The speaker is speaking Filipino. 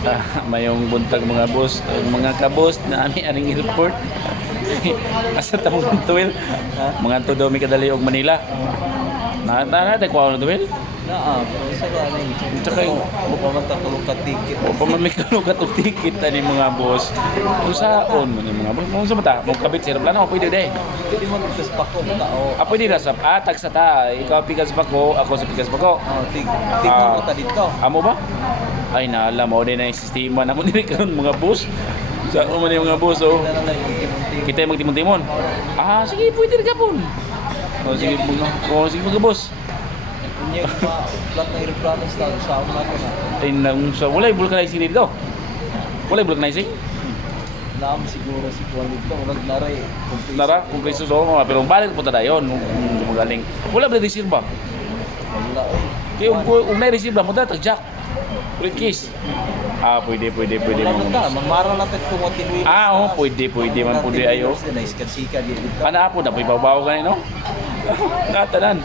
Ah, mayong buntag mga boss, ang mga kabos na ami aning airport. Asa ta mo tuwil? Mga to daw mi kadali og Manila. Na na na ko na tuwil. Naa, pero isa ba ano yung Tsaka yung- Mo pa man tatulog ka ticket. O pa man may kalugat og ticket ani mga boss. Usaon man ni mga boss. Mo sa mata, mo kabit sa plano pwede day. Hindi mo nagtas pa ko tao. Ah, pwede na sa atag sa ta. Ikaw pikas pa ko, ako sa pikas pa ko. Oh, tig tig Ah. mo ta dito. Amo ba? Ay naala mo din na yung sistema na diri karon mga boss. Sa mo man mga boss oh. Kita na yung magtimon-timon. Ah, sige, pwede rin kapon. O sige, mga, o sige mga boss. Unya pa plat na aeroplano sa sa una ko na. Ay, nang sa walay vulcanizing dito. Walay vulcanizing. Naam siguro si Juan dito. Unag naray. Nara, kung Kristo so, mga pero balik po tada yon, magaling. Wala ba receive ba? Wala. oy. Kaya kung kung may receive ba mo data jack. Briefcase. Ah, pwede, pwede, pwede Wala mga man ta, magmara lang tat kung tinuwi. Ah, oh, pwede, pwede man pwede ayo. Na di dito. Ana po na, ibabaw ka no? Natanan.